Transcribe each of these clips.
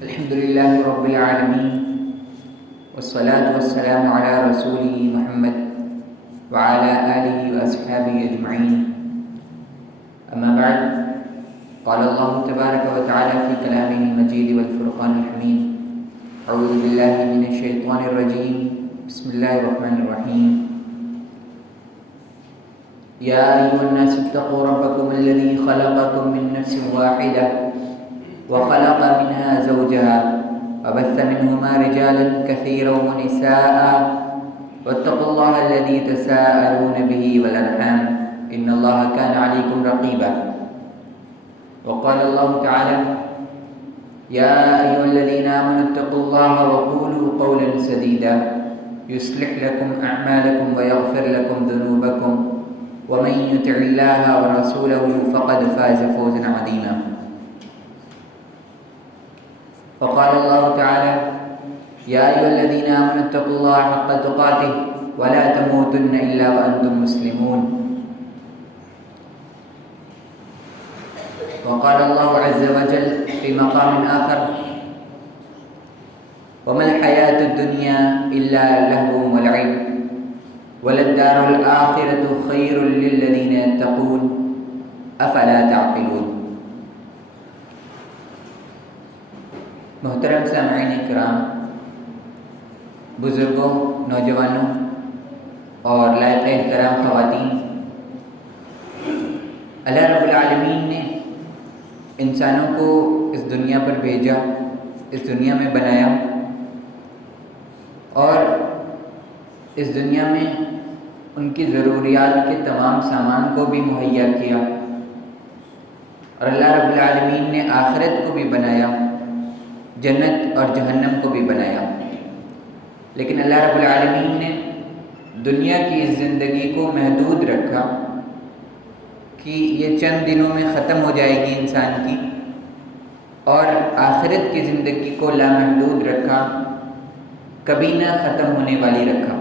الحمد لله رب العالمين والصلاة والسلام على رسوله محمد وعلى آله وأصحابه أجمعين. أما بعد، قال الله تبارك وتعالى في كلامه المجيد والفرقان الحميد: أعوذ بالله من الشيطان الرجيم، بسم الله الرحمن الرحيم. يا أيها الناس اتقوا ربكم الذي خلقكم من نفس واحدة وخلق منها زوجها وبث منهما رجالا كثيرا ونساء واتقوا الله الذي تساءلون به والأرحام إن الله كان عليكم رقيبا. وقال الله تعالى: يا أيها الذين آمنوا اتقوا الله وقولوا قولا سديدا يصلح لكم أعمالكم ويغفر لكم ذنوبكم ومن يطع الله ورسوله فقد فاز فوزا عظيما. وقال الله تعالى: يا أيها الذين آمنوا اتقوا الله حق تقاته ولا تموتن إلا وأنتم مسلمون. وقال الله عز وجل في مقام آخر: وما الحياة الدنيا إلا لهو ولعب وللدار الآخرة خير للذين يتقون أفلا تعقلون. محترم سامعین کرام، بزرگوں، نوجوانوں اور لائق احترام خواتین، اللہ رب العالمین نے انسانوں کو اس دنیا پر بھیجا، اس دنیا میں بنایا اور اس دنیا میں ان کی ضروریات کے تمام سامان کو بھی مہیا کیا، اور اللہ رب العالمین نے آخرت کو بھی بنایا، جنت اور جہنم کو بھی بنایا. لیکن اللہ رب العالمین نے دنیا کی اس زندگی کو محدود رکھا کہ یہ چند دنوں میں ختم ہو جائے گی انسان کی، اور آخرت کی زندگی کو لامحدود رکھا، کبھی نہ ختم ہونے والی رکھا.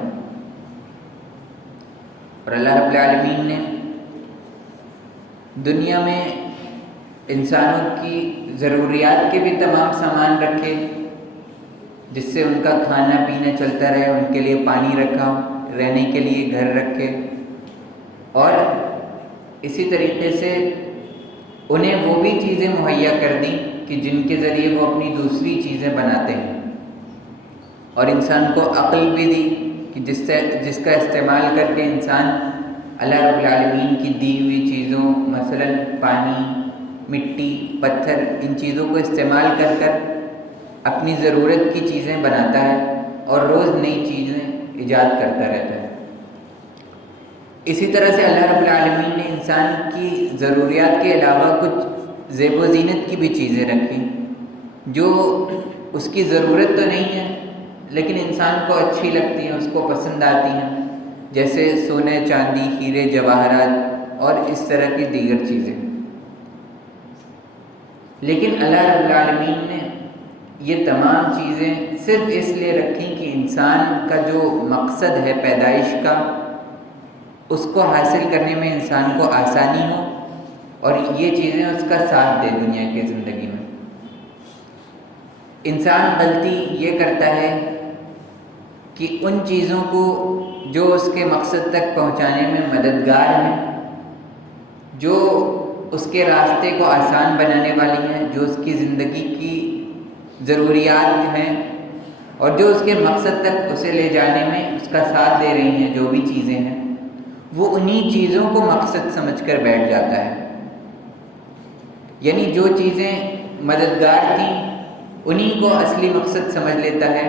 اور اللہ رب العالمین نے دنیا میں انسانوں کی ضروریات کے بھی تمام سامان رکھے، جس سے ان کا کھانا پینا چلتا رہے، ان کے لیے پانی رکھا، رہنے کے لیے گھر رکھے، اور اسی طریقے سے انہیں وہ بھی چیزیں مہیا کر دیں کہ جن کے ذریعے وہ اپنی دوسری چیزیں بناتے ہیں، اور انسان کو عقل بھی دی کہ جس کا استعمال کر کے انسان اللہ رب العالمین کی دی ہوئی چیزوں، مثلا پانی، مٹی، پتھر، ان چیزوں کو استعمال کر کر اپنی ضرورت کی چیزیں بناتا ہے اور روز نئی چیزیں ایجاد کرتا رہتا ہے. اسی طرح سے اللہ رب العالمین نے انسان کی ضروریات کے علاوہ کچھ زیب و زینت کی بھی چیزیں رکھی جو اس کی ضرورت تو نہیں ہے لیکن انسان کو اچھی لگتی ہیں، اس کو پسند آتی ہیں، جیسے سونے، چاندی، ہیرے، جواہرات اور اس طرح کی دیگر چیزیں. لیکن اللہ رب العالمین نے یہ تمام چیزیں صرف اس لیے رکھیں کہ انسان کا جو مقصد ہے پیدائش کا، اس کو حاصل کرنے میں انسان کو آسانی ہو اور یہ چیزیں اس کا ساتھ دے دنیا کی زندگی میں. انسان غلطی یہ کرتا ہے کہ ان چیزوں کو جو اس کے مقصد تک پہنچانے میں مددگار ہیں، جو اس کے راستے کو آسان بنانے والی ہیں، جو اس کی زندگی کی ضروریات ہیں اور جو اس کے مقصد تک اسے لے جانے میں اس کا ساتھ دے رہی ہیں، جو بھی چیزیں ہیں، وہ انہی چیزوں کو مقصد سمجھ کر بیٹھ جاتا ہے. یعنی جو چیزیں مددگار تھیں انہی کو اصلی مقصد سمجھ لیتا ہے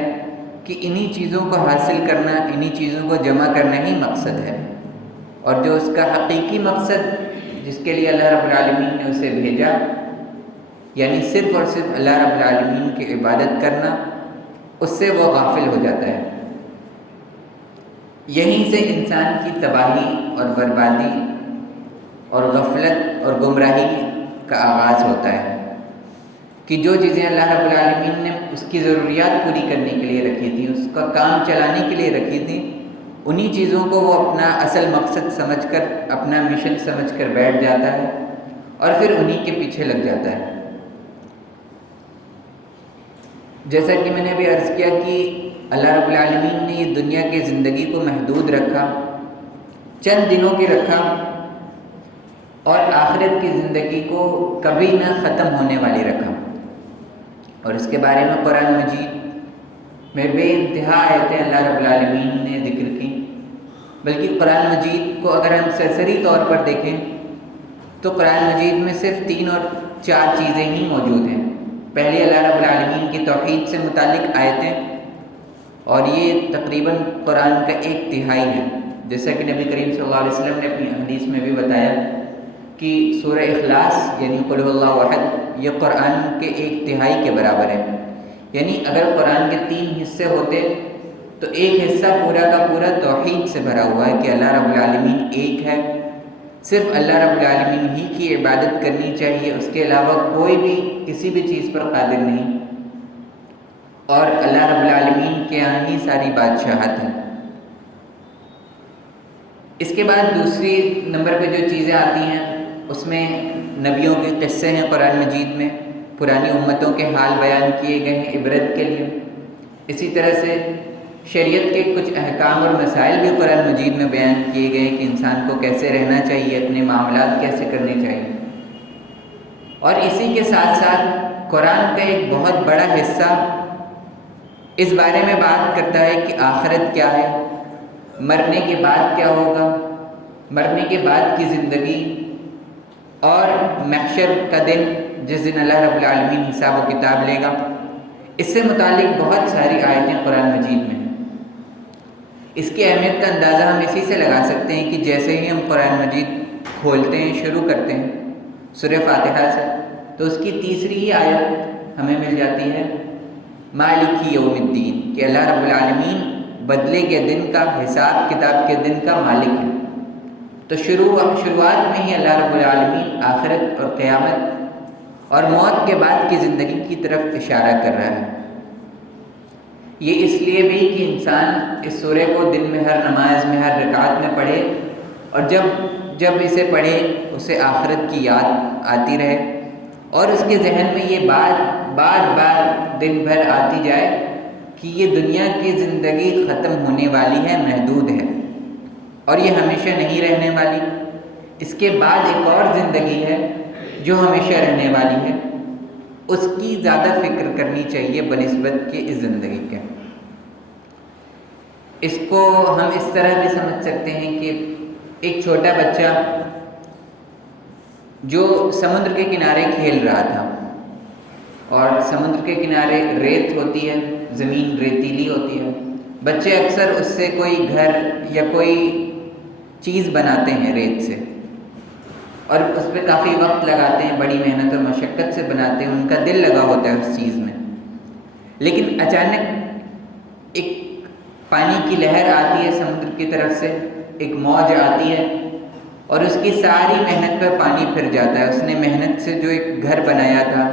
کہ انہی چیزوں کو حاصل کرنا، انہی چیزوں کو جمع کرنا ہی مقصد ہے. اور جو اس کا حقیقی مقصد جس کے لیے اللہ رب العالمین نے اسے بھیجا، یعنی صرف اور صرف اللہ رب العالمین کی عبادت کرنا، اس سے وہ غافل ہو جاتا ہے. یہیں سے انسان کی تباہی اور بربادی اور غفلت اور گمراہی کا آغاز ہوتا ہے کہ جو چیزیں اللہ رب العالمین نے اس کی ضروریات پوری کرنے کے لیے رکھی تھیں، اس کا کام چلانے کے لیے رکھی تھیں، انہی چیزوں کو وہ اپنا اصل مقصد سمجھ کر، اپنا مشن سمجھ کر بیٹھ جاتا ہے اور پھر انہی کے پیچھے لگ جاتا ہے. جیسا کہ میں نے ابھی عرض کیا کہ اللہ رب العالمین نے یہ دنیا کی زندگی کو محدود رکھا، چند دنوں کی رکھا، اور آخرت کی زندگی کو کبھی نہ ختم ہونے والی رکھا۔ اور اس کے بارے میں قرآن مجید میں بے انتہا آیتیں اللہ رب العالمین نے ذکر کی، بلکہ قرآن مجید کو اگر ہم سرسری طور پر دیکھیں تو قرآن مجید میں صرف 3 اور 4 چیزیں ہی موجود ہیں۔ پہلی اللہ رب العالمین کی توحید سے متعلق آیتیں، اور یہ تقریباً قرآن کا 1/3 ہے، جیسا کہ نبی کریم صلی اللہ علیہ وسلم نے اپنی حدیث میں بھی بتایا کہ سورہ اخلاص یعنی قل هو اللہ احد یہ قرآن کے 1/3 کے برابر ہے۔ یعنی اگر قرآن کے 3 حصے ہوتے تو ایک حصہ پورا کا پورا توحید سے بھرا ہوا ہے کہ اللہ رب العالمین ایک ہے، صرف اللہ رب العالمین ہی کی عبادت کرنی چاہیے، اس کے علاوہ کوئی بھی کسی بھی چیز پر قادر نہیں، اور اللہ رب العالمین کے یہاں ہی ساری بادشاہت ہے۔ اس کے بعد دوسری نمبر پہ جو چیزیں آتی ہیں اس میں نبیوں کے قصے ہیں قرآن مجید میں، پرانی امتوں کے حال بیان کیے گئے ہیں عبرت کے لیے۔ اسی طرح سے شریعت کے کچھ احکام اور مسائل بھی قرآن مجید میں بیان کیے گئے کہ انسان کو کیسے رہنا چاہیے، اپنے معاملات کیسے کرنے چاہیے۔ اور اسی کے ساتھ ساتھ قرآن کا ایک بہت بڑا حصہ اس بارے میں بات کرتا ہے کہ آخرت کیا ہے، مرنے کے بعد کیا ہوگا، مرنے کے بعد کی زندگی اور محشر کا دن جس دن اللہ رب العالمین حساب و کتاب لے گا۔ اس سے متعلق بہت ساری آیتیں قرآن مجید میں ہیں۔ اس کی اہمیت کا اندازہ ہم اسی سے لگا سکتے ہیں کہ جیسے ہی ہم قرآن مجید کھولتے ہیں، شروع کرتے ہیں سورہ فاتحہ سے، تو اس کی تیسری ہی آیت ہمیں مل جاتی ہے مالک یوم الدین، کہ اللہ رب العالمین بدلے کے دن کا، حساب کتاب کے دن کا مالک ہے۔ تو شروعات میں ہی اللہ رب العالمین آخرت اور قیامت اور موت کے بعد کی زندگی کی طرف اشارہ کر رہا ہے۔ یہ اس لیے بھی کہ انسان اس سورہ کو دن میں ہر نماز میں، ہر رکعت میں پڑھے، اور جب اسے پڑھے اسے آخرت کی یاد آتی رہے، اور اس کے ذہن میں یہ بات بار بار دن بھر آتی جائے کہ یہ دنیا کی زندگی ختم ہونے والی ہے، محدود ہے، اور یہ ہمیشہ نہیں رہنے والی۔ اس کے بعد ایک اور زندگی ہے جو ہمیشہ رہنے والی ہے، اس کی زیادہ فکر کرنی چاہیے بنسبت کہ اس زندگی کے۔ اس کو ہم اس طرح بھی سمجھ سکتے ہیں کہ ایک چھوٹا بچہ جو سمندر کے کنارے کھیل رہا تھا، اور سمندر کے کنارے ریت ہوتی ہے، زمین ریتیلی ہوتی ہے، بچے اکثر اس سے کوئی گھر یا کوئی چیز بناتے ہیں ریت سے، اور اس پہ کافی وقت لگاتے ہیں، بڑی محنت اور مشقت سے بناتے ہیں، ان کا دل لگا ہوتا ہے اس چیز میں۔ لیکن اچانک ایک پانی کی لہر آتی ہے سمندر کی طرف سے، ایک موج آتی ہے، اور اس کی ساری محنت پر پانی پھر جاتا ہے۔ اس نے محنت سے جو ایک گھر بنایا تھا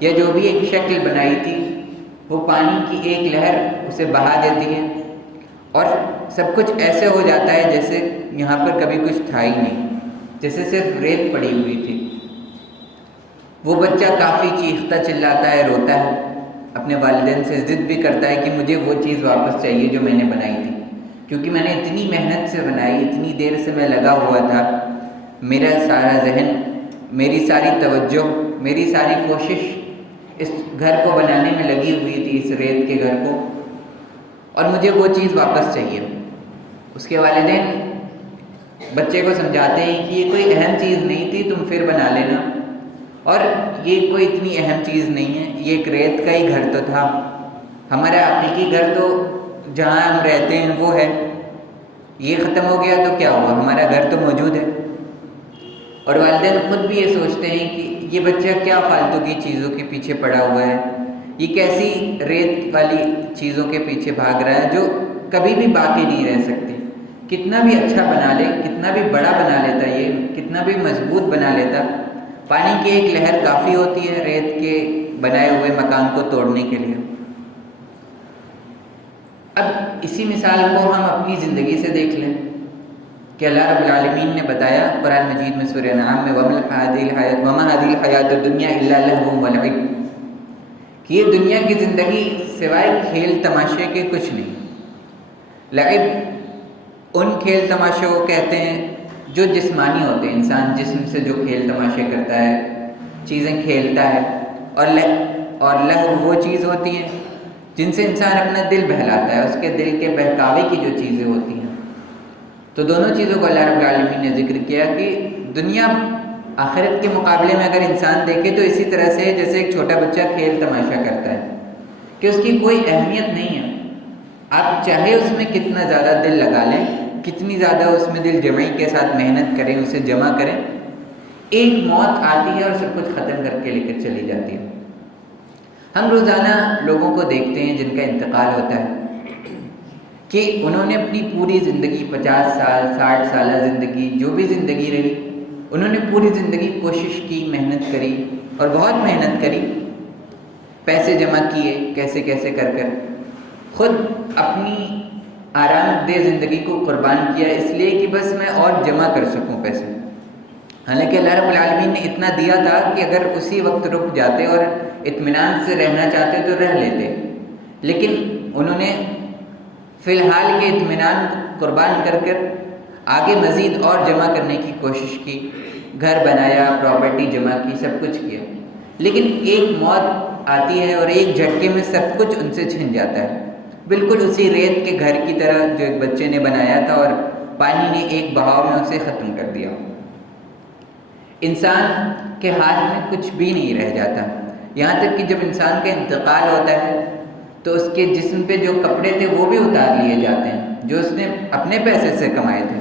یا جو بھی ایک شکل بنائی تھی، وہ پانی کی ایک لہر اسے بہا دیتی ہے، اور سب کچھ ایسے ہو جاتا ہے جیسے یہاں پر کبھی کچھ تھا ہی نہیں، جیسے صرف ریت پڑی ہوئی تھی۔ وہ بچہ کافی چیختا چلاتا ہے، روتا ہے، اپنے والدین سے ضد بھی کرتا ہے کہ مجھے وہ چیز واپس چاہیے جو میں نے بنائی تھی، کیونکہ میں نے اتنی محنت سے بنائی، اتنی دیر سے میں لگا ہوا تھا، میرا سارا ذہن، میری ساری توجہ، میری ساری کوشش اس گھر کو بنانے میں لگی ہوئی تھی، اس ریت کے گھر کو، اور مجھے وہ چیز واپس چاہیے۔ اس کے والدین بچے کو سمجھاتے ہیں کہ یہ کوئی اہم چیز نہیں تھی، تم پھر بنا لینا، اور یہ کوئی اتنی اہم چیز نہیں ہے، یہ ایک ریت کا ہی گھر تو تھا، ہمارا حقیقی گھر تو جہاں ہم رہتے ہیں وہ ہے، یہ ختم ہو گیا تو کیا ہوا، ہمارا گھر تو موجود ہے۔ اور والدین خود بھی یہ سوچتے ہیں کہ یہ بچہ کیا فالتو کی چیزوں کے پیچھے پڑا ہوا ہے، یہ کیسی ریت والی چیزوں کے پیچھے بھاگ رہا ہے جو کبھی بھی باقی نہیں رہ سکتی، کتنا بھی اچھا بنا لے، کتنا بھی بڑا بنا لیتا، یہ کتنا بھی مضبوط بنا لیتا، پانی کی ایک لہر کافی ہوتی ہے ریت کے بنائے ہوئے مکان کو توڑنے کے لیے۔ اب اسی مثال کو ہم اپنی زندگی سے دیکھ لیں کہ اللہ رب العالمین نے بتایا قرآن مجید میں سورہ انعام میں وَمَا هَذِهِ الْحَيَاةُ الدُّنْيَا إِلَّا لَهْوٌ وَلَعِبٌ، کہ یہ دنیا کی زندگی سوائے کھیل تماشے کے کچھ نہیں. لعب ان کھیل تماشوں کو کہتے ہیں جو جسمانی ہوتے ہیں. انسان جسم سے جو کھیل تماشے کرتا ہے، چیزیں کھیلتا ہے. اور لہو وہ چیز ہوتی ہیں جن سے انسان اپنا دل بہلاتا ہے، اس کے دل کے بہکاوے کی جو چیزیں ہوتی ہیں. تو دونوں چیزوں کو اللہ رب العالمین نے ذکر کیا کہ دنیا آخرت کے مقابلے میں اگر انسان دیکھے تو اسی طرح سے جیسے ایک چھوٹا بچہ کھیل تماشا کرتا ہے کہ اس کی کوئی اہمیت نہیں ہے. آپ چاہے اس میں کتنا زیادہ دل لگا لیں، کتنی زیادہ اس میں دل جمعی کے ساتھ محنت کریں، اسے جمع کریں، ایک موت آتی ہے اور سب کچھ ختم کر کے لے کر چلی جاتی ہے. ہم روزانہ لوگوں کو دیکھتے ہیں جن کا انتقال ہوتا ہے کہ انہوں نے اپنی پوری زندگی 50 سال 60 سالہ زندگی جو بھی زندگی رہی، انہوں نے پوری زندگی کوشش کی، محنت کری اور بہت محنت کری، پیسے جمع کیے کیسے کیسے کر کر، خود اپنی آرام دہ زندگی کو قربان کیا اس لیے کہ بس میں اور جمع کر سکوں پیسے. حالانکہ اللہ رب العالمین نے اتنا دیا تھا کہ اگر اسی وقت رک جاتے اور اطمینان سے رہنا چاہتے تو رہ لیتے، لیکن انہوں نے فی الحال کے اطمینان قربان کر کر آگے مزید اور جمع کرنے کی کوشش کی، گھر بنایا، پراپرٹی جمع کی، سب کچھ کیا. لیکن ایک موت آتی ہے اور ایک جھٹکے میں سب کچھ ان سے چھن جاتا ہے، بالکل اسی ریت کے گھر کی طرح جو ایک بچے نے بنایا تھا اور پانی نے ایک بہاؤ میں اسے ختم کر دیا. انسان کے ہاتھ میں کچھ بھی نہیں رہ جاتا، یہاں تک کہ جب انسان کا انتقال ہوتا ہے تو اس کے جسم پہ جو کپڑے تھے وہ بھی اتار لیے جاتے ہیں جو اس نے اپنے پیسے سے کمائے تھے.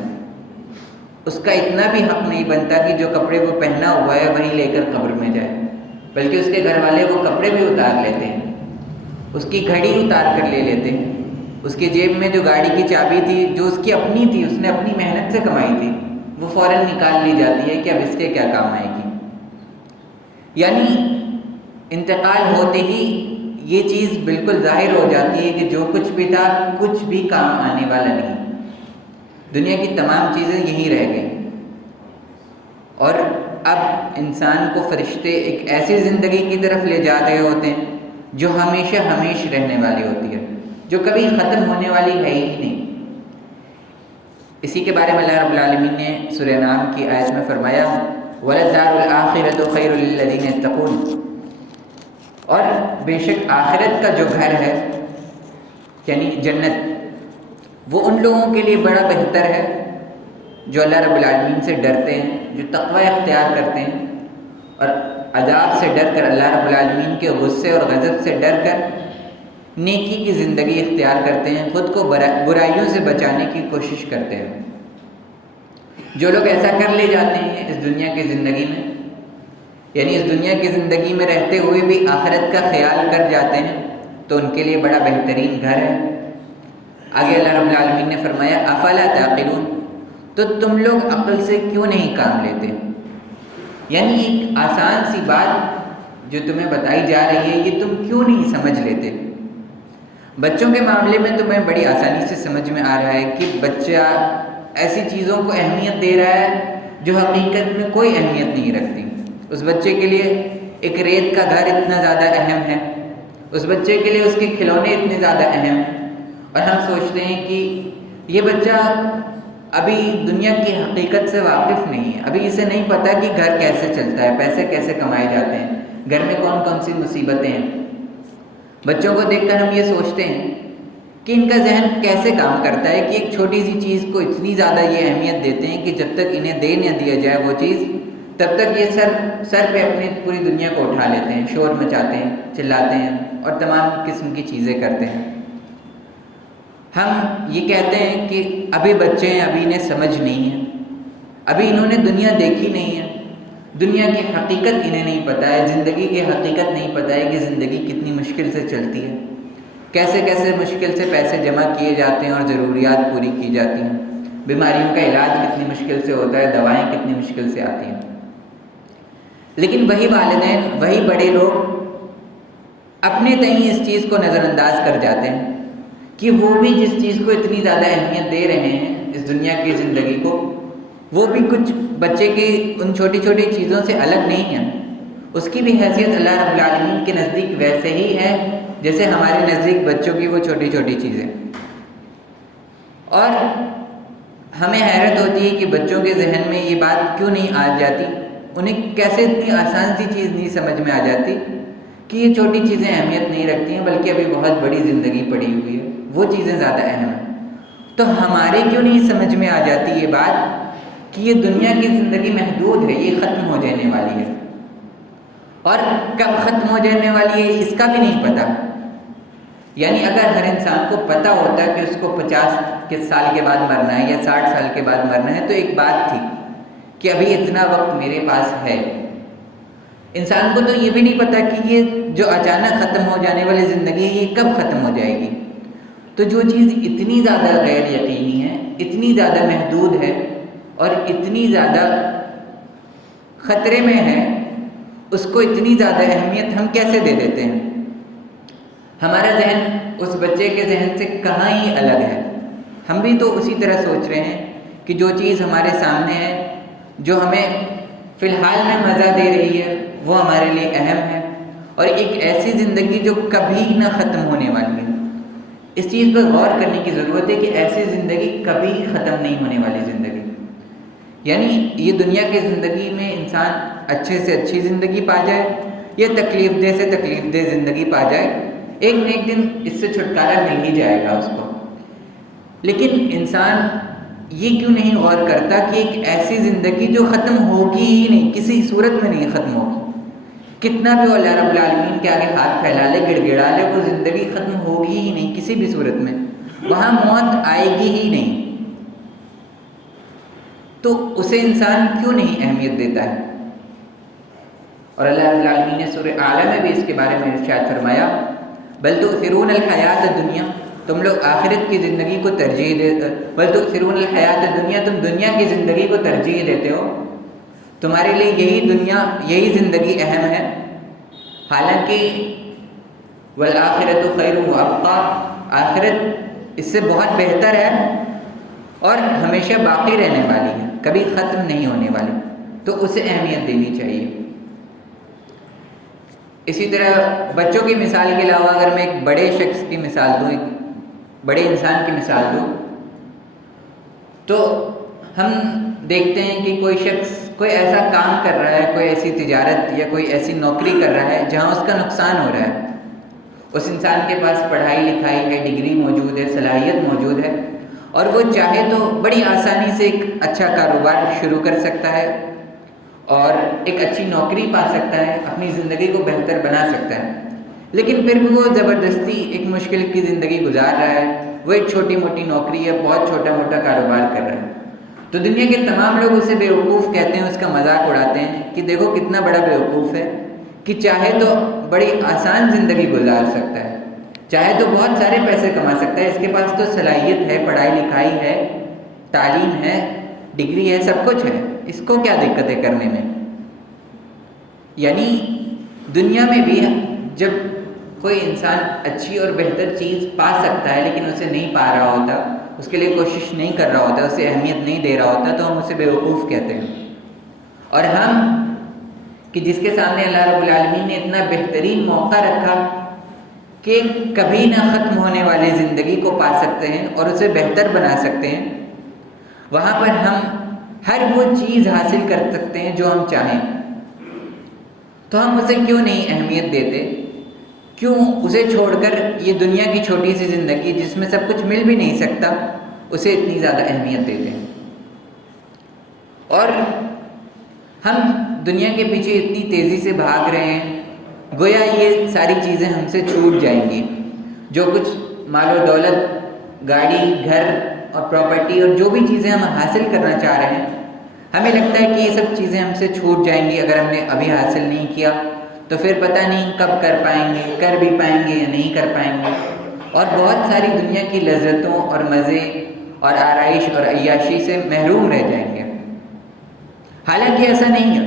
اس کا اتنا بھی حق نہیں بنتا کہ جو کپڑے وہ پہنا ہوا ہے وہی لے کر قبر میں جائے، بلکہ اس کے گھر والے وہ کپڑے بھی اتار لیتے ہیں، اس کی گھڑی اتار کر لے لیتے ہیں، اس کی جیب میں جو گاڑی کی چابی تھی جو اس کی اپنی تھی، اس نے اپنی محنت سے کمائی تھی، وہ فوراً نکال لی جاتی ہے کہ اب اس کے کیا کام آئے گی. یعنی انتقال ہوتے ہی یہ چیز بالکل ظاہر ہو جاتی ہے کہ جو کچھ بھی تھا کچھ بھی کام آنے والا نہیں. دنیا کی تمام چیزیں یہیں رہ گئیں اور اب انسان کو فرشتے ایک ایسی زندگی کی طرف لے جا رہے ہوتے ہیں جو ہمیشہ ہمیش رہنے والی ہوتی ہے، جو کبھی ختم ہونے والی ہے ہی نہیں. اسی کے بارے میں اللہ رب العالمین نے سورہ انعام کی آیت میں فرمایا وَلَلدَّارُ الْآخِرَةُ خَيْرٌ لِلَّذِينَ يَتَّقُونَ، اور بے شک آخرت کا جو گھر ہے یعنی جنت، وہ ان لوگوں کے لیے بڑا بہتر ہے جو اللہ رب العالمین سے ڈرتے ہیں، جو تقوی اختیار کرتے ہیں اور عذاب سے ڈر کر، اللہ رب العالمین کے غصے اور غضب سے ڈر کر نیکی کی زندگی اختیار کرتے ہیں، خود کو برائیوں سے بچانے کی کوشش کرتے ہیں. جو لوگ ایسا کر لے جاتے ہیں اس دنیا کی زندگی میں، یعنی اس دنیا کی زندگی میں رہتے ہوئے بھی آخرت کا خیال کر جاتے ہیں، تو ان کے لیے بڑا بہترین گھر ہے. آگے اللہ رب العالمین نے فرمایا افلا تعقلون، تو تم لوگ عقل سے کیوں نہیں کام لیتے. یعنی ایک آسان سی بات جو تمہیں بتائی جا رہی ہے یہ تم کیوں نہیں سمجھ لیتے. بچوں کے معاملے میں تمہیں بڑی آسانی سے سمجھ میں آ رہا ہے کہ بچہ ایسی چیزوں کو اہمیت دے رہا ہے جو حقیقت میں کوئی اہمیت نہیں رکھتی. اس بچے کے لیے ایک ریت کا گھر اتنا زیادہ اہم ہے، اس بچے کے لیے اس کے کھلونے اتنے زیادہ اہم ہیں، اور ہم سوچتے ہیں کہ یہ بچہ ابھی دنیا کی حقیقت سے واقف نہیں ہے، ابھی اسے نہیں پتہ کہ گھر کیسے چلتا ہے، پیسے کیسے کمائے جاتے ہیں، گھر میں کون کون سی مصیبتیں ہیں. بچوں کو دیکھ کر ہم یہ سوچتے ہیں کہ ان کا ذہن کیسے کام کرتا ہے کہ ایک چھوٹی سی چیز کو اتنی زیادہ یہ اہمیت دیتے ہیں کہ جب تک انہیں دے نہ دیا جائے وہ چیز تب تک یہ سر پہ اپنی پوری دنیا کو اٹھا لیتے ہیں، شور مچاتے ہیں، چلاتے ہیں اور تمام قسم کی چیزیں کرتے ہیں. ہم یہ کہتے ہیں کہ ابھی بچے ہیں، ابھی انہیں سمجھ نہیں ہے، ابھی انہوں نے دنیا دیکھی نہیں ہے، دنیا کی حقیقت انہیں نہیں پتہ ہے، زندگی کی حقیقت نہیں پتہ ہے کہ زندگی کتنی مشکل سے چلتی ہے، کیسے کیسے مشکل سے پیسے جمع کیے جاتے ہیں اور ضروریات پوری کی جاتی ہیں، بیماریوں کا علاج کتنی مشکل سے ہوتا ہے، دوائیں کتنی مشکل سے آتی ہیں. لیکن وہی والدین، وہی بڑے لوگ اپنے تئیں اس چیز کو نظر انداز کر جاتے ہیں کہ وہ بھی جس چیز کو اتنی زیادہ اہمیت دے رہے ہیں اس دنیا کی زندگی کو، وہ بھی کچھ بچے کی ان چھوٹی چھوٹی چیزوں سے الگ نہیں ہیں. اس کی بھی حیثیت اللہ رب العالمین کے نزدیک ویسے ہی ہے جیسے ہمارے نزدیک بچوں کی وہ چھوٹی چھوٹی چیزیں. اور ہمیں حیرت ہوتی ہے کہ بچوں کے ذہن میں یہ بات کیوں نہیں آ جاتی، انہیں کیسے اتنی آسان سی چیز نہیں سمجھ میں آ جاتی کہ یہ چھوٹی چیزیں اہمیت نہیں رکھتی ہیں، بلکہ ابھی بہت بڑی زندگی پڑی ہوئی ہے، وہ چیزیں زیادہ اہم ہیں. تو ہمارے کیوں نہیں سمجھ میں آ جاتی یہ بات کہ یہ دنیا کی زندگی محدود ہے، یہ ختم ہو جانے والی ہے، اور کب ختم ہو جانے والی ہے اس کا بھی نہیں پتہ. یعنی اگر ہر انسان کو پتہ ہوتا کہ اس کو 50 سال کے بعد مرنا ہے یا 60 سال کے بعد مرنا ہے تو ایک بات تھی کہ ابھی اتنا وقت میرے پاس ہے. انسان کو تو یہ بھی نہیں پتہ کہ یہ جو اچانک ختم ہو جانے والی زندگی ہے یہ کب ختم ہو جائے گی. تو جو چیز اتنی زیادہ غیر یقینی ہے، اتنی زیادہ محدود ہے اور اتنی زیادہ خطرے میں ہے، اس کو اتنی زیادہ اہمیت ہم کیسے دے دیتے ہیں؟ ہمارا ذہن اس بچے کے ذہن سے کہاں ہی الگ ہے. ہم بھی تو اسی طرح سوچ رہے ہیں کہ جو چیز ہمارے سامنے ہے، جو ہمیں فی الحال میں مزہ دے رہی ہے، وہ ہمارے لیے اہم ہے، اور ایک ایسی زندگی جو کبھی نہ ختم ہونے والی ہے. اس چیز پر غور کرنے کی ضرورت ہے کہ ایسی زندگی کبھی ختم نہیں ہونے والی زندگی. یعنی یہ دنیا کی زندگی میں انسان اچھے سے اچھی زندگی پا جائے یا تکلیف دہ سے تکلیف دہ زندگی پا جائے، ایک نہ ایک دن اس سے چھٹکارا مل ہی جائے گا اس کو. لیکن انسان یہ کیوں نہیں غور کرتا کہ ایک ایسی زندگی جو ختم ہوگی ہی نہیں، کسی صورت میں نہیں ختم ہوگی، کتنا بھی وہ اللہ رب العالمین کے آگے ہاتھ پھیلا لے، گڑ گڑا لے، وہ زندگی ختم ہوگی ہی نہیں کسی بھی صورت میں، وہاں موت آئے گی ہی نہیں. تو اسے انسان کیوں نہیں اہمیت دیتا ہے؟ اور اللہ رب العالمین نے سورہ اعلیٰ میں بھی اس کے بارے میں ارشاد فرمایا، بل تؤثرون الحیات الدنیا، تم لوگ آخرت کی زندگی کو ترجیح دیتے، بل تؤثرون الحیات الدنیا، تم دنیا کی زندگی کو ترجیح دیتے ہو، تمہارے لیے یہی دنیا، یہی زندگی اہم ہے، حالانکہ والآخرۃ خیر وابقیٰ، آخرت اس سے بہت بہتر ہے اور ہمیشہ باقی رہنے والی ہے، کبھی ختم نہیں ہونے والی. تو اسے اہمیت دینی چاہیے. اسی طرح بچوں کی مثال کے علاوہ اگر میں ایک بڑے شخص کی مثال دوں، ایک بڑے انسان کی مثال دوں، تو ہم دیکھتے ہیں کہ کوئی شخص کوئی ایسا کام کر رہا ہے، کوئی ایسی تجارت یا کوئی ایسی نوکری کر رہا ہے جہاں اس کا نقصان ہو رہا ہے. اس انسان کے پاس پڑھائی لکھائی ہے، ڈگری موجود ہے، صلاحیت موجود ہے، اور وہ چاہے تو بڑی آسانی سے ایک اچھا کاروبار شروع کر سکتا ہے اور ایک اچھی نوکری پا سکتا ہے، اپنی زندگی کو بہتر بنا سکتا ہے. لیکن پھر بھی وہ زبردستی ایک مشکل کی زندگی گزار رہا ہے، وہ ایک چھوٹی موٹی نوکری یا بہت چھوٹا موٹا کاروبار کر رہا ہے. تو دنیا کے تمام لوگ اسے بیوقوف کہتے ہیں، اس کا مذاق اڑاتے ہیں کہ دیکھو کتنا بڑا بیوقوف ہے کہ چاہے تو بڑی آسان زندگی گزار سکتا ہے، چاہے تو بہت سارے پیسے کما سکتا ہے، اس کے پاس تو صلاحیت ہے، پڑھائی لکھائی ہے، تعلیم ہے، ڈگری ہے، سب کچھ ہے، اس کو کیا دقت ہے کرنے میں. یعنی دنیا میں بھی جب کوئی انسان اچھی اور بہتر چیز پا سکتا ہے لیکن اسے نہیں پا رہا ہوتا، اس کے لیے کوشش نہیں کر رہا ہوتا، اسے اہمیت نہیں دے رہا ہوتا، تو ہم اسے بیوقوف کہتے ہیں. اور ہم کہ جس کے سامنے اللہ رب العالمین نے اتنا بہترین موقع رکھا کہ کبھی نہ ختم ہونے والی زندگی کو پا سکتے ہیں اور اسے بہتر بنا سکتے ہیں، وہاں پر ہم ہر وہ چیز حاصل کر سکتے ہیں جو ہم چاہیں. تو ہم اسے کیوں نہیں اہمیت دیتے؟ کیوں اسے چھوڑ کر یہ دنیا کی چھوٹی سی زندگی جس میں سب کچھ مل بھی نہیں سکتا اسے اتنی زیادہ اہمیت دیتے ہیں؟ اور ہم دنیا کے پیچھے اتنی تیزی سے بھاگ رہے ہیں گویا یہ ساری چیزیں ہم سے چھوٹ جائیں گی. جو کچھ مال و دولت، گاڑی، گھر اور پراپرٹی اور جو بھی چیزیں ہم حاصل کرنا چاہ رہے ہیں، ہمیں لگتا ہے کہ یہ سب چیزیں ہم سے چھوٹ جائیں گی اگر ہم نے ابھی حاصل نہیں کیا تو پھر پتہ نہیں کب کر پائیں گے، کر بھی پائیں گے یا نہیں کر پائیں گے، اور بہت ساری دنیا کی لذتوں اور مزے اور آرائش اور عیاشی سے محروم رہ جائیں گے. حالانکہ ایسا نہیں ہے.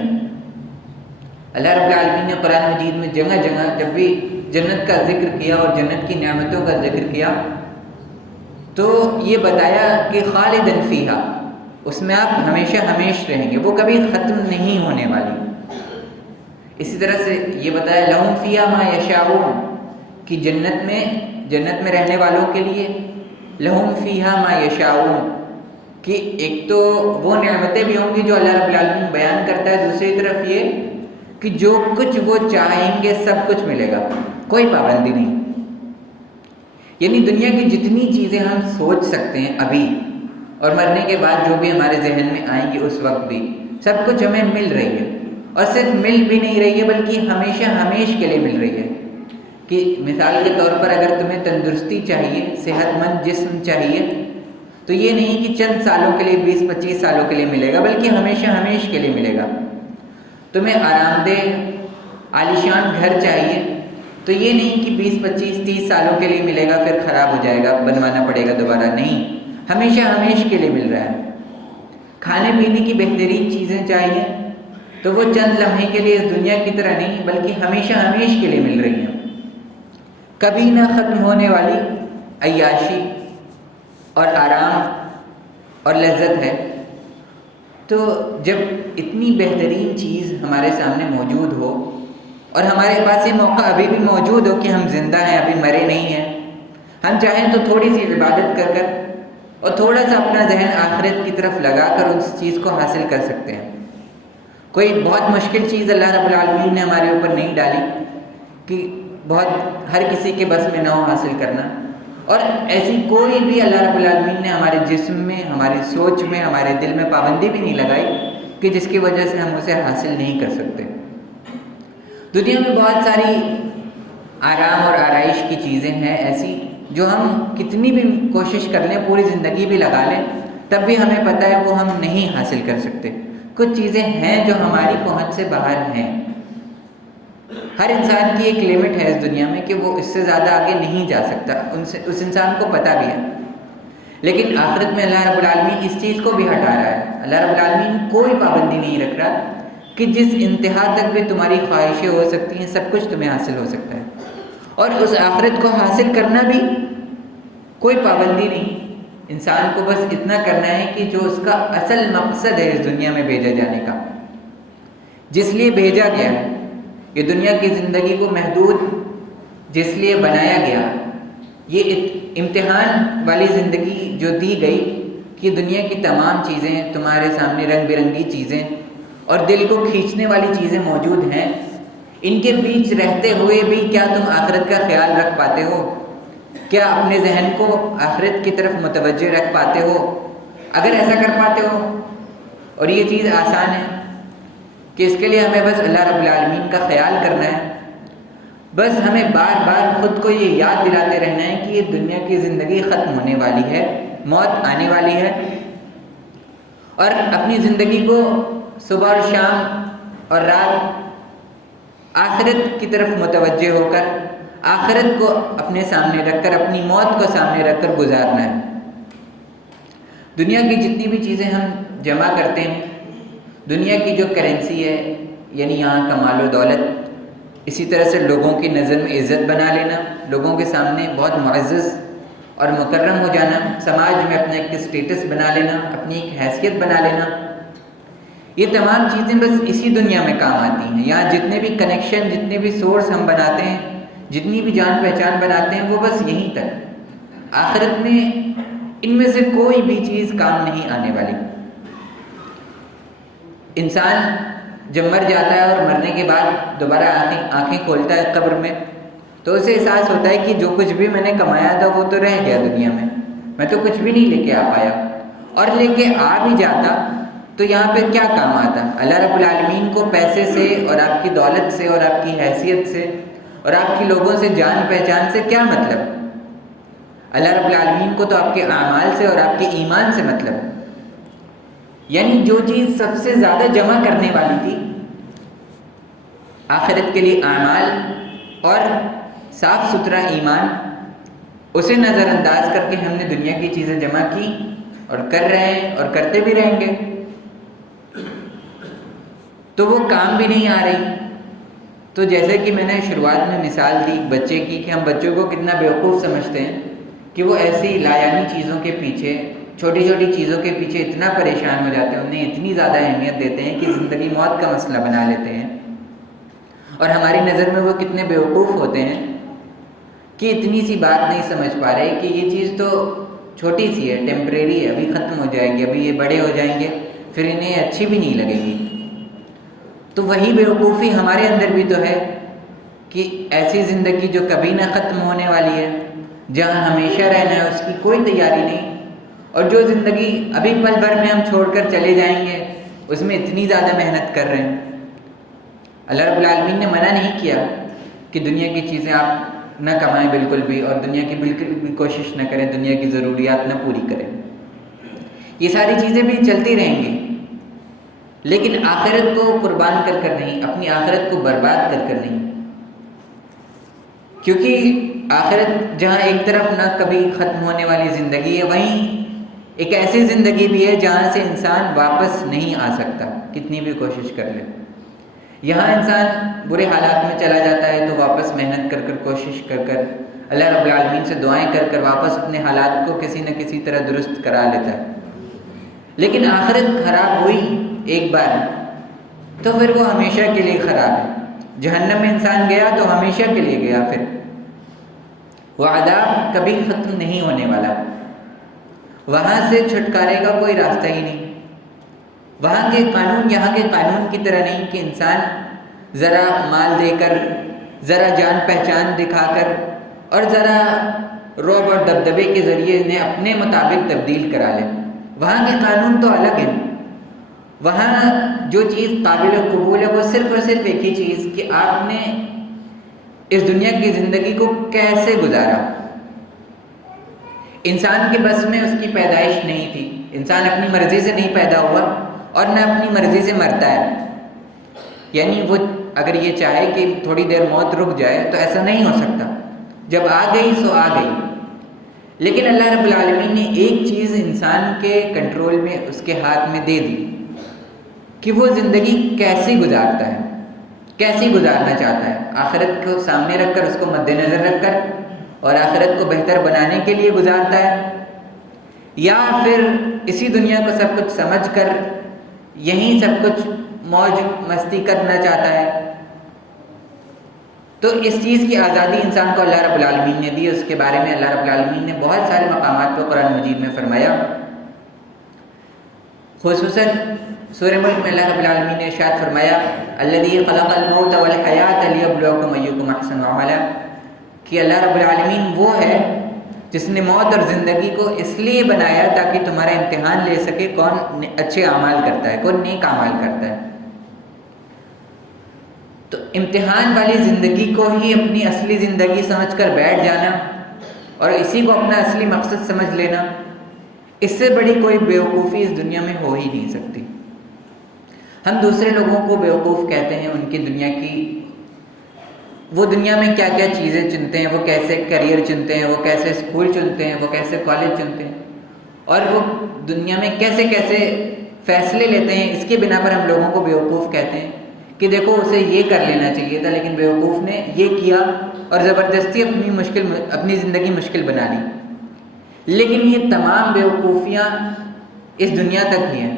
اللہ رب العالمین نے قرآن مجید میں جگہ جگہ جب بھی جنت کا ذکر کیا اور جنت کی نعمتوں کا ذکر کیا تو یہ بتایا کہ خالدن فیہا، اس میں آپ ہمیشہ ہمیش رہیں گے، وہ کبھی ختم نہیں ہونے والی. اسی طرح سے یہ بتایا لہم فیہا ما یشاؤون کہ جنت میں رہنے والوں کے لیے لہم فیہا ما یشاؤون کہ ایک تو وہ نعمتیں بھی ہوں گی جو اللہ رب العالمین بیان کرتا ہے، دوسری طرف یہ کہ جو کچھ وہ چاہیں گے سب کچھ ملے گا، کوئی پابندی نہیں۔ یعنی دنیا کی جتنی چیزیں ہم سوچ سکتے ہیں ابھی اور مرنے کے بعد جو بھی ہمارے ذہن میں آئیں گی اس وقت بھی، سب کچھ ہمیں مل رہی ہے، اور صرف مل بھی نہیں رہی ہے بلکہ ہمیشہ ہمیش کے لیے مل رہی ہے۔ کہ مثال کے طور پر اگر تمہیں تندرستی چاہیے، صحت مند جسم چاہیے، تو یہ نہیں کہ چند سالوں کے لیے 20-25 سالوں کے لیے ملے گا بلکہ ہمیشہ ہمیش کے لیے ملے گا۔ تمہیں آرام دہ عالیشان گھر چاہیے تو یہ نہیں کہ 20-25-30 سالوں کے لیے ملے گا پھر خراب ہو جائے گا، بنوانا پڑے گا دوبارہ، نہیں، ہمیشہ ہمیش کے لیے مل رہا ہے۔ کھانے پینے کی بہترین چیزیں چاہیے تو وہ چند لمحے کے لیے اس دنیا کی طرح نہیں بلکہ ہمیشہ ہمیش کے لیے مل رہی ہیں۔ کبھی نہ ختم ہونے والی عیاشی اور آرام اور لذت ہے۔ تو جب اتنی بہترین چیز ہمارے سامنے موجود ہو اور ہمارے پاس یہ موقع ابھی بھی موجود ہو کہ ہم زندہ ہیں، ابھی مرے نہیں ہیں، ہم چاہیں تو تھوڑی سی عبادت کر کر اور تھوڑا سا اپنا ذہن آخرت کی طرف لگا کر اس چیز کو حاصل کر سکتے ہیں۔ کوئی بہت مشکل چیز اللہ رب العالمین نے ہمارے اوپر نہیں ڈالی کہ بہت ہر کسی کے بس میں نہ ہو حاصل کرنا، اور ایسی کوئی بھی اللہ رب العالمین نے ہمارے جسم میں، ہماری سوچ میں، ہمارے دل میں پابندی بھی نہیں لگائی کہ جس کی وجہ سے ہم اسے حاصل نہیں کر سکتے۔ دنیا میں بہت ساری آرام اور آرائش کی چیزیں ہیں ایسی جو ہم کتنی بھی کوشش کر لیں، پوری زندگی بھی لگا لیں، تب بھی ہمیں پتہ ہے وہ ہم نہیں حاصل کر سکتے۔ کچھ چیزیں ہیں جو ہماری پہنچ سے باہر ہیں۔ ہر انسان کی ایک لمٹ ہے اس دنیا میں کہ وہ اس سے زیادہ آگے نہیں جا سکتا، اس انسان کو پتہ بھی ہے۔ لیکن آخرت میں اللہ رب العالمین اس چیز کو بھی ہٹا رہا ہے۔ اللہ رب العالمین کوئی پابندی نہیں رکھ رہا کہ جس انتہا تک بھی تمہاری خواہشیں ہو سکتی ہیں سب کچھ تمہیں حاصل ہو سکتا ہے، اور اس آخرت کو حاصل کرنا بھی کوئی پابندی نہیں۔ انسان کو بس اتنا کرنا ہے کہ جو اس کا اصل مقصد ہے اس دنیا میں بھیجا جانے کا، جس لیے بھیجا گیا ہے، یہ دنیا کی زندگی کو محدود جس لیے بنایا گیا، یہ امتحان والی زندگی جو دی گئی کہ دنیا کی تمام چیزیں تمہارے سامنے رنگ برنگی چیزیں اور دل کو کھینچنے والی چیزیں موجود ہیں، ان کے بیچ رہتے ہوئے بھی کیا تم آخرت کا خیال رکھ پاتے ہو؟ کیا اپنے ذہن کو آخرت کی طرف متوجہ رکھ پاتے ہو؟ اگر ایسا کر پاتے ہو، اور یہ چیز آسان ہے کہ اس کے لیے ہمیں بس اللہ رب العالمین کا خیال کرنا ہے، بس ہمیں بار بار خود کو یہ یاد دلاتے رہنا ہے کہ یہ دنیا کی زندگی ختم ہونے والی ہے، موت آنے والی ہے، اور اپنی زندگی کو صبح اور شام اور رات آخرت کی طرف متوجہ ہو کر آخرت کو اپنے سامنے رکھ کر، اپنی موت کو سامنے رکھ کر گزارنا ہے۔ دنیا کی جتنی بھی چیزیں ہم جمع کرتے ہیں، دنیا کی جو کرنسی ہے یعنی یہاں کا مال و دولت، اسی طرح سے لوگوں کی نظر میں عزت بنا لینا، لوگوں کے سامنے بہت معزز اور مکرم ہو جانا، سماج میں اپنا ایک اسٹیٹس بنا لینا، اپنی ایک حیثیت بنا لینا، یہ تمام چیزیں بس اسی دنیا میں کام آتی ہیں۔ یہاں جتنے بھی کنیکشن، جتنے بھی سورس ہم بناتے ہیں، جتنی بھی جان پہچان بناتے ہیں، وہ بس یہیں تک۔ آخرت میں ان میں سے کوئی بھی چیز کام نہیں آنے والی۔ انسان جب مر جاتا ہے اور مرنے کے بعد دوبارہ آنکھیں کھولتا ہے قبر میں، تو اسے احساس ہوتا ہے کہ جو کچھ بھی میں نے کمایا تھا وہ تو رہ گیا دنیا میں تو کچھ بھی نہیں لے کے آ پایا، اور لے کے آ بھی جاتا تو یہاں پہ کیا کام آتا؟ اللہ رب العالمین کو پیسے سے اور آپ کی دولت سے اور آپ کی حیثیت سے اور آپ کی لوگوں سے جان پہچان سے کیا مطلب؟ اللہ رب العالمین کو تو آپ کے اعمال سے اور آپ کے ایمان سے مطلب ہے۔ یعنی جو چیز سب سے زیادہ جمع کرنے والی تھی آخرت کے لیے، اعمال اور صاف ستھرا ایمان، اسے نظر انداز کر کے ہم نے دنیا کی چیزیں جمع کی اور کر رہے ہیں اور کرتے بھی رہیں گے، تو وہ کام بھی نہیں آ رہی۔ تو جیسے کہ میں نے شروعات میں مثال دی بچے کی کہ ہم بچوں کو کتنا بیوقوف سمجھتے ہیں کہ وہ ایسی لایانی چیزوں کے پیچھے، چھوٹی چھوٹی چیزوں کے پیچھے اتنا پریشان ہو جاتے ہیں، انہیں اتنی زیادہ اہمیت دیتے ہیں کہ زندگی موت کا مسئلہ بنا لیتے ہیں۔ اور ہماری نظر میں وہ کتنے بیوقوف ہوتے ہیں کہ اتنی سی بات نہیں سمجھ پا رہے کہ یہ چیز تو چھوٹی سی ہے، ٹیمپریری ہے، ابھی ختم ہو جائے گی، ابھی یہ بڑے ہو جائیں گے، پھر انہیں اچھی بھی نہیں لگے گی۔ تو وہی بیوقوفی ہمارے اندر بھی تو ہے کہ ایسی زندگی جو کبھی نہ ختم ہونے والی ہے، جہاں ہمیشہ رہنا ہے، اس کی کوئی تیاری نہیں، اور جو زندگی ابھی پل بھر میں ہم چھوڑ کر چلے جائیں گے اس میں اتنی زیادہ محنت کر رہے ہیں۔ اللہ رب العالمین نے منع نہیں کیا کہ دنیا کی چیزیں آپ نہ کمائیں بالکل بھی، اور دنیا کی بالکل بھی کوشش نہ کریں، دنیا کی ضروریات نہ پوری کریں، یہ ساری چیزیں بھی چلتی رہیں گی، لیکن آخرت کو قربان کر کر نہیں، اپنی آخرت کو برباد کر کر نہیں، کیونکہ آخرت جہاں ایک طرف نہ کبھی ختم ہونے والی زندگی ہے، وہیں ایک ایسی زندگی بھی ہے جہاں سے انسان واپس نہیں آ سکتا کتنی بھی کوشش کر لے۔ یہاں انسان برے حالات میں چلا جاتا ہے تو واپس محنت کر کر، کوشش کر کر، اللہ رب العالمین سے دعائیں کر کر واپس اپنے حالات کو کسی نہ کسی طرح درست کرا لیتا ہے، لیکن آخرت خراب ہوئی ایک بار تو پھر وہ ہمیشہ کے لیے خراب ہے۔ جہنم میں انسان گیا تو ہمیشہ کے لیے گیا، پھر وہ عذاب کبھی ختم نہیں ہونے والا، وہاں سے چھٹکارے کا کوئی راستہ ہی نہیں۔ وہاں کے قانون یہاں کے قانون کی طرح نہیں کہ انسان ذرا مال دے کر، ذرا جان پہچان دکھا کر، اور ذرا رعب اور دبدبے کے ذریعے انہیں اپنے مطابق تبدیل کرا لے۔ وہاں کے قانون تو الگ ہیں۔ وہاں جو چیز قابل قبول ہے وہ صرف اور صرف ایک ہی چیز کہ آپ نے اس دنیا کی زندگی کو کیسے گزارا۔ انسان کے بس میں اس کی پیدائش نہیں تھی، انسان اپنی مرضی سے نہیں پیدا ہوا اور نہ اپنی مرضی سے مرتا ہے، یعنی وہ اگر یہ چاہے کہ تھوڑی دیر موت رک جائے تو ایسا نہیں ہو سکتا، جب آ گئی سو آ گئی۔ لیکن اللہ رب العالمین نے ایک چیز انسان کے کنٹرول میں، اس کے ہاتھ میں دے دی کہ وہ زندگی کیسی گزارتا ہے، کیسی گزارنا چاہتا ہے، آخرت کو سامنے رکھ کر، اس کو مد نظر رکھ کر اور آخرت کو بہتر بنانے کے لیے گزارتا ہے، یا پھر اسی دنیا کو سب کچھ سمجھ کر یہیں سب کچھ موج مستی کرنا چاہتا ہے۔ تو اس چیز کی آزادی انسان کو اللہ رب العالمین نے دی۔ اس کے بارے میں اللہ رب العالمین نے بہت سارے مقامات پر قرآن مجید میں فرمایا، خصوصاً سورہ ملک میں اللہ رب العالمین نے ارشاد فرمایا، الذی خلق الموت والحیات لیبلوکم ایکم احسن عملا، کہ اللہ رب العالمین وہ ہے جس نے موت اور زندگی کو اس لیے بنایا تاکہ تمہارا امتحان لے سکے کون اچھے اعمال کرتا ہے، کون نیک اعمال کرتا ہے۔ تو امتحان والی زندگی کو ہی اپنی اصلی زندگی سمجھ کر بیٹھ جانا اور اسی کو اپنا اصلی مقصد سمجھ لینا، اس سے بڑی کوئی بیوقوفی اس دنیا میں ہو ہی نہیں سکتی۔ ہم دوسرے لوگوں کو بیوقوف کہتے ہیں، ان کی دنیا کی، وہ دنیا میں کیا کیا چیزیں چنتے ہیں، وہ کیسے کیریئر چنتے ہیں، وہ کیسے اسکول چنتے ہیں، وہ کیسے کالج چنتے ہیں، اور وہ دنیا میں کیسے کیسے فیصلے لیتے ہیں، اس کے بنا پر ہم لوگوں کو بیوقوف کہتے ہیں کہ دیکھو اسے یہ کر لینا چاہیے تھا لیکن بیوقوف نے یہ کیا اور زبردستی اپنی زندگی مشکل بنا لی۔ لیکن یہ تمام بیوقوفیاں اس دنیا تک ہی ہیں۔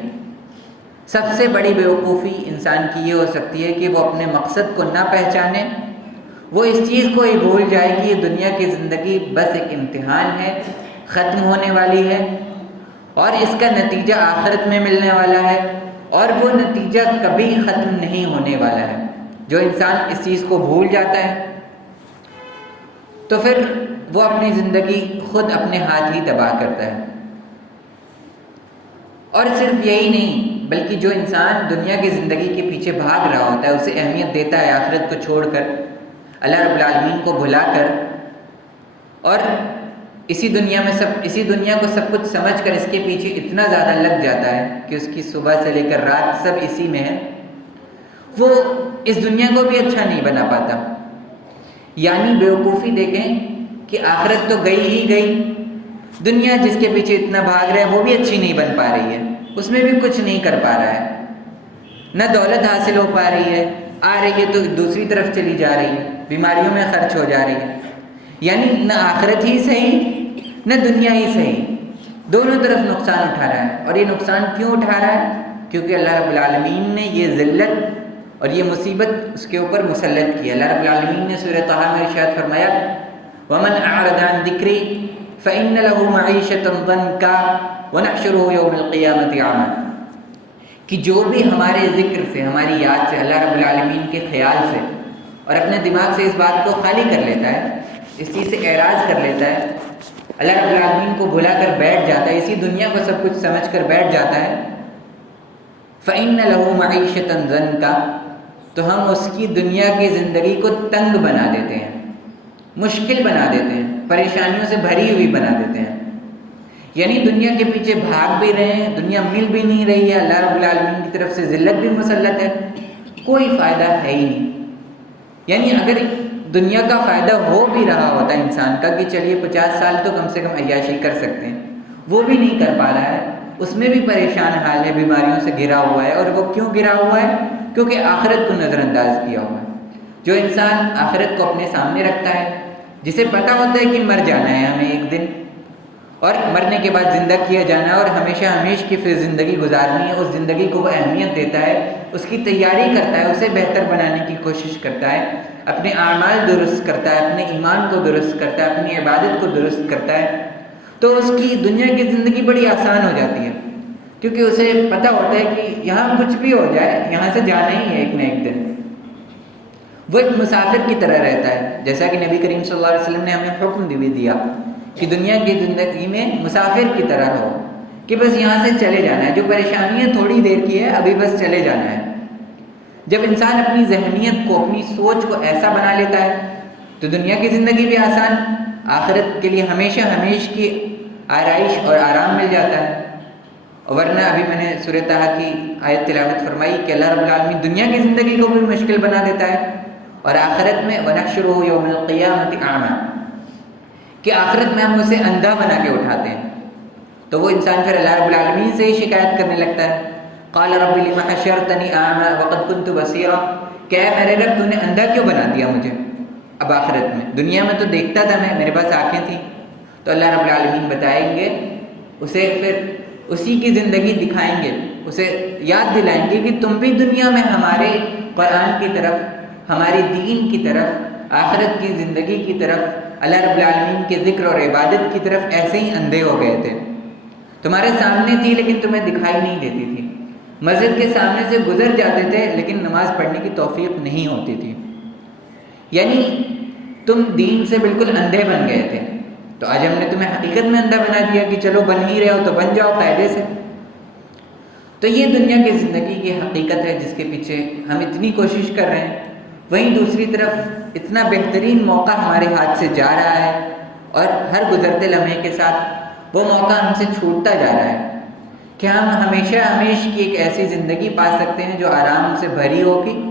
سب سے بڑی بیوقوفی انسان کی یہ ہو سکتی ہے کہ وہ اپنے مقصد کو نہ پہچانے، وہ اس چیز کو ہی بھول جائے کہ یہ دنیا کی زندگی بس ایک امتحان ہے، ختم ہونے والی ہے، اور اس کا نتیجہ آخرت میں ملنے والا ہے، اور وہ نتیجہ کبھی ختم نہیں ہونے والا ہے۔ جو انسان اس چیز کو بھول جاتا ہے تو پھر وہ اپنی زندگی خود اپنے ہاتھ ہی تباہ کرتا ہے۔ اور صرف یہی نہیں، بلکہ جو انسان دنیا کی زندگی کے پیچھے بھاگ رہا ہوتا ہے، اسے اہمیت دیتا ہے آخرت کو چھوڑ کر، اللہ رب العالمین کو بھلا کر، اور اسی دنیا کو سب کچھ سمجھ کر اس کے پیچھے اتنا زیادہ لگ جاتا ہے کہ اس کی صبح سے لے کر رات سب اسی میں ہے، وہ اس دنیا کو بھی اچھا نہیں بنا پاتا۔ یعنی بیوقوفی دیکھیں کہ آخرت تو گئی ہی گئی، دنیا جس کے پیچھے اتنا بھاگ رہا ہے وہ بھی اچھی نہیں بن پا رہی ہے، اس میں بھی کچھ نہیں کر پا رہا ہے، نہ دولت حاصل ہو پا رہی ہے، آ رہی ہے تو دوسری طرف چلی جا رہی ہے، بیماریوں میں خرچ ہو جا رہی ہے۔ یعنی نہ آخرت ہی صحیح نہ دنیا ہی صحیح، دونوں طرف نقصان اٹھا رہا ہے۔ اور یہ نقصان کیوں اٹھا رہا ہے؟ کیونکہ اللہ رب العالمین نے یہ ذلت اور یہ مصیبت اس کے اوپر مسلط کی. اللہ رب العالمین نے سورہ طہ میں ارشاد فرمایا وَمَنْ أَعْرَضَ عَنْ ذِكْرِي فَإِنَّ لَهُ مَعِيشَةً ضَنْكًا وَنَحْشُرُهُ يَوْمَ الْقِيَامَةِ أَعْمَى. کہ جو بھی ہمارے ذکر سے، ہماری یاد سے، اللہ رب العالمین کے خیال سے اور اپنے دماغ سے اس بات کو خالی کر لیتا ہے، اس چیز سے اعراض کر لیتا ہے، اللہ رب العالمین کو بھلا کر بیٹھ جاتا ہے، اسی دنیا کو سب کچھ سمجھ کر بیٹھ جاتا ہے، فَإِنَّ لَهُ مَعِيشَةً ضَنْكًا، تو ہم اس کی دنیا کی زندگی کو تنگ بنا دیتے ہیں، مشکل بنا دیتے ہیں، پریشانیوں سے بھری ہوئی بنا دیتے ہیں. یعنی دنیا کے پیچھے بھاگ بھی رہے ہیں، دنیا مل بھی نہیں رہی ہے، اللہ رب العالمین کی طرف سے ذلت بھی مسلط ہے، کوئی فائدہ ہے ہی نہیں. یعنی اگر دنیا کا فائدہ ہو بھی رہا ہوتا ہے انسان کا کہ چلیے 50 سال تو کم سے کم عیاشی کر سکتے ہیں، وہ بھی نہیں کر پا رہا ہے، اس میں بھی پریشان حال ہے، بیماریوں سے گھرا ہوا ہے. اور وہ کیوں گھرا ہوا ہے؟ کیونکہ آخرت کو نظر انداز کیا ہوا ہے. جو انسان آخرت کو اپنے سامنے رکھتا ہے، جسے پتہ ہوتا ہے کہ مر جانا ہے ہمیں ایک دن، اور مرنے کے بعد زندہ کیا جانا ہے اور ہمیشہ ہمیش کی پھر زندگی گزارنی ہے، اس زندگی کو وہ اہمیت دیتا ہے، اس کی تیاری کرتا ہے، اسے بہتر بنانے کی کوشش کرتا ہے، اپنے اعمال درست کرتا ہے، اپنے ایمان کو درست کرتا ہے، اپنی عبادت کو درست کرتا ہے، تو اس کی دنیا کی زندگی بڑی آسان ہو جاتی ہے. کیونکہ اسے پتہ ہوتا ہے کہ یہاں کچھ بھی ہو جائے، یہاں سے جانا ہی ہے ایک نہ ایک دن. وہ ایک مسافر کی طرح رہتا ہے، جیسا کہ نبی کریم صلی اللہ علیہ وسلم نے ہمیں حکم بھی دیا کہ دنیا کی زندگی میں مسافر کی طرح رہو، کہ بس یہاں سے چلے جانا ہے، جو پریشانی ہے تھوڑی دیر کی ہے، ابھی بس چلے جانا ہے. جب انسان اپنی ذہنیت کو، اپنی سوچ کو ایسا بنا لیتا ہے تو دنیا کی زندگی بھی آسان، آخرت کے لیے ہمیشہ ہمیش کی آرائش اور آرام مل جاتا ہے. ورنہ ابھی میں نے سورہ طہ کی آیت تلاوت فرمائی کہ اللہ رب العالمین دنیا کی زندگی کو بھی مشکل بنا دیتا ہے، اور آخرت میں وَنَحْشُرُهُ يَوْمَ الْقِيَامَةِ أَعْمَى، کہ آخرت میں ہم اسے اندھا بنا کے اٹھاتے ہیں. تو وہ انسان پھر اللہ رب العالمین سے ہی شکایت کرنے لگتا ہے. قَالَ رَبِّ لِمَ حَشَرْتَنِي أَعْمَى وَقَدْ كُنْتُ بَصِيرًا، کہ اے میرے رب تو نے اندھا کیوں بنا دیا مجھے اب آخرت میں؟ دنیا میں تو دیکھتا تھا میں، میرے پاس آنکھیں تھیں. تو اللہ رب العالمین بتائیں گے اسے، پھر اسی کی زندگی دکھائیں گے، اسے یاد دلائیں گے کہ تم بھی دنیا میں ہمارے قرآن کی طرف، ہماری دین کی طرف، آخرت کی زندگی کی طرف، اللہ رب العالمین کے ذکر اور عبادت کی طرف ایسے ہی اندھے ہو گئے تھے. تمہارے سامنے تھی لیکن تمہیں دکھائی نہیں دیتی تھی، مسجد کے سامنے سے گزر جاتے تھے لیکن نماز پڑھنے کی توفیق نہیں ہوتی تھی. یعنی تم دین سے بالکل اندھے بن گئے تھے. تو آج ہم نے تمہیں حقیقت میں اندھا بنا دیا کہ چلو بن ہی رہے ہو تو بن جاؤ قاعدے سے. تو یہ دنیا کی زندگی کی حقیقت ہے جس کے پیچھے ہم اتنی کوشش کر رہے ہیں. وہیں دوسری طرف اتنا بہترین موقع ہمارے ہاتھ سے جا رہا ہے، اور ہر گزرتے لمحے کے ساتھ وہ موقع ہم سے چھوٹتا جا رہا ہے کہ ہم ہمیشہ ہمیش کی ایک ایسی زندگی پا سکتے ہیں جو آرام سے بھری ہوگی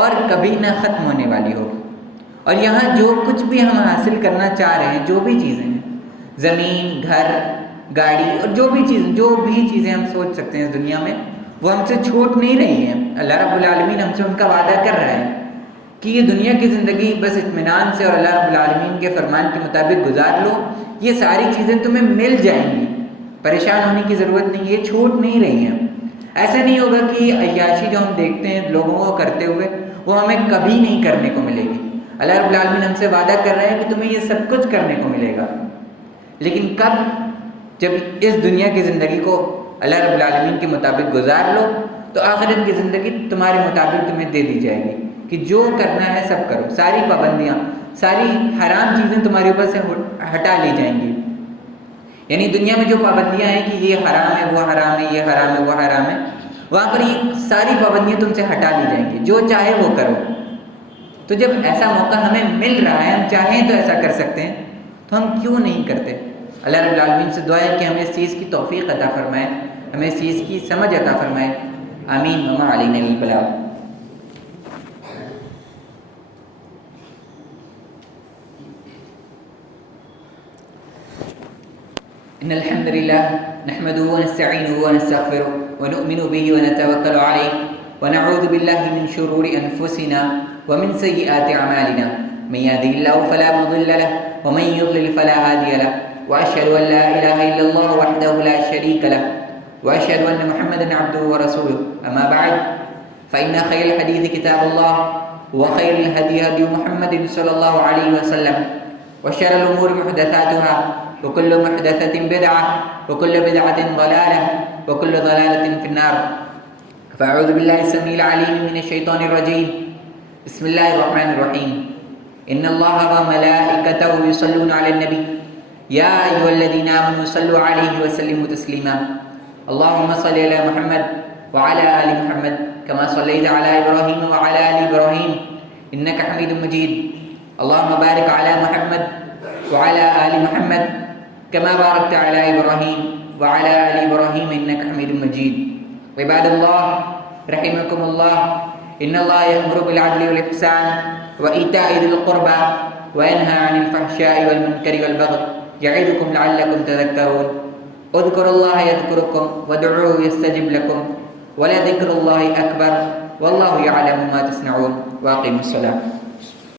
اور کبھی نہ ختم ہونے والی ہوگی. اور یہاں جو کچھ بھی ہم حاصل کرنا چاہ رہے ہیں، جو بھی چیزیں ہیں، زمین، گھر، گاڑی، اور جو بھی چیزیں ہم سوچ سکتے ہیں اس دنیا میں، وہ ہم سے چھوٹ نہیں رہی ہیں. اللہ رب العالمین ہم سے ان کا وعدہ کر رہا ہے کہ یہ دنیا کی زندگی بس اطمینان سے اور اللہ رب العالمین کے فرمان کے مطابق گزار لو، یہ ساری چیزیں تمہیں مل جائیں گی، پریشان ہونے کی ضرورت نہیں، یہ چھوٹ نہیں رہی ہیں. ایسا نہیں ہوگا کہ یہ عیاشی جو ہم دیکھتے ہیں لوگوں کو کرتے ہوئے وہ ہمیں کبھی نہیں کرنے کو ملے گی. اللہ رب العالمین ہم سے وعدہ کر رہا ہے کہ تمہیں یہ سب کچھ کرنے کو ملے گا. لیکن کب؟ جب اس دنیا کی زندگی کو اللہ رب العالمین کے مطابق گزار لو تو آخرت کی زندگی تمہارے مطابق تمہیں دے دی جائے گی کہ جو کرنا ہے سب کرو. ساری پابندیاں، ساری حرام چیزیں تمہارے اوپر سے ہٹا لی جائیں گی. یعنی دنیا میں جو پابندیاں ہیں کہ یہ حرام ہے، وہ حرام ہے، یہ حرام ہے، وہ حرام ہے، وہاں پر یہ ساری پابندیاں تم سے ہٹا لی جائیں گی، جو چاہے وہ کرو. تو جب ایسا موقع ہمیں مل رہا ہے، ہم چاہیں تو ایسا کر سکتے ہیں، تو ہم کیوں نہیں کرتے؟ اللہ رب العالمین سے دعا ہے کہ ہمیں اس چیز کی توفیق عطا فرمائے، ہمیں اس چیز کی سمجھ عطا فرمائے. آمین. وما علینا الا البلاغ. إن الحمد لله نحمده ونستعينه ونستغفره ونؤمن به ونتوكل عليه ونعوذ بالله من شرور أنفسنا ومن سيئات أعمالنا. من يهده الله فلا مضل له ومن يضلل فلا هادي له، وأشهد أن لا إله إلا الله وحده لا شريك له، وأشهد أن محمدا عبده ورسوله. أما بعد فإن خير الحديث كتاب الله وخير الهدي هدي محمد صلى الله عليه وسلم وشر الأمور محدثاتها وكل محدثة بدعة وكل بدعة ضلالة وكل ضلالة في النار. فأعوذ بالله السميع العليم من الشيطان الرجيم. بسم الله الرحمن الرحيم. إن الله وملائكته يصلون على النبي يا أيها الذين آمنوا صلوا عليه وسلموا تسليما. اللهم صل على محمد وعلى آل محمد كما صليت على إبراهيم وعلى آل إبراهيم إنك حميد مجيد. اللهم بارك على محمد وعلى آل محمد كما باركت على إبراهيم وعلى آل إبراهيم إنك حميد مجيد. عباد الله رحمكم الله، إن الله يأمر بالعدل والإحسان وإيتاء ذي القربى وينهى عن الفحشاء والمنكر والبغي يعظكم لعلكم تذكرون. اذكروا الله يذكركم وادعوه يستجب لكم ولذكر الله أكبر والله يعلم ما تصنعون. وأقيموا الصلاة.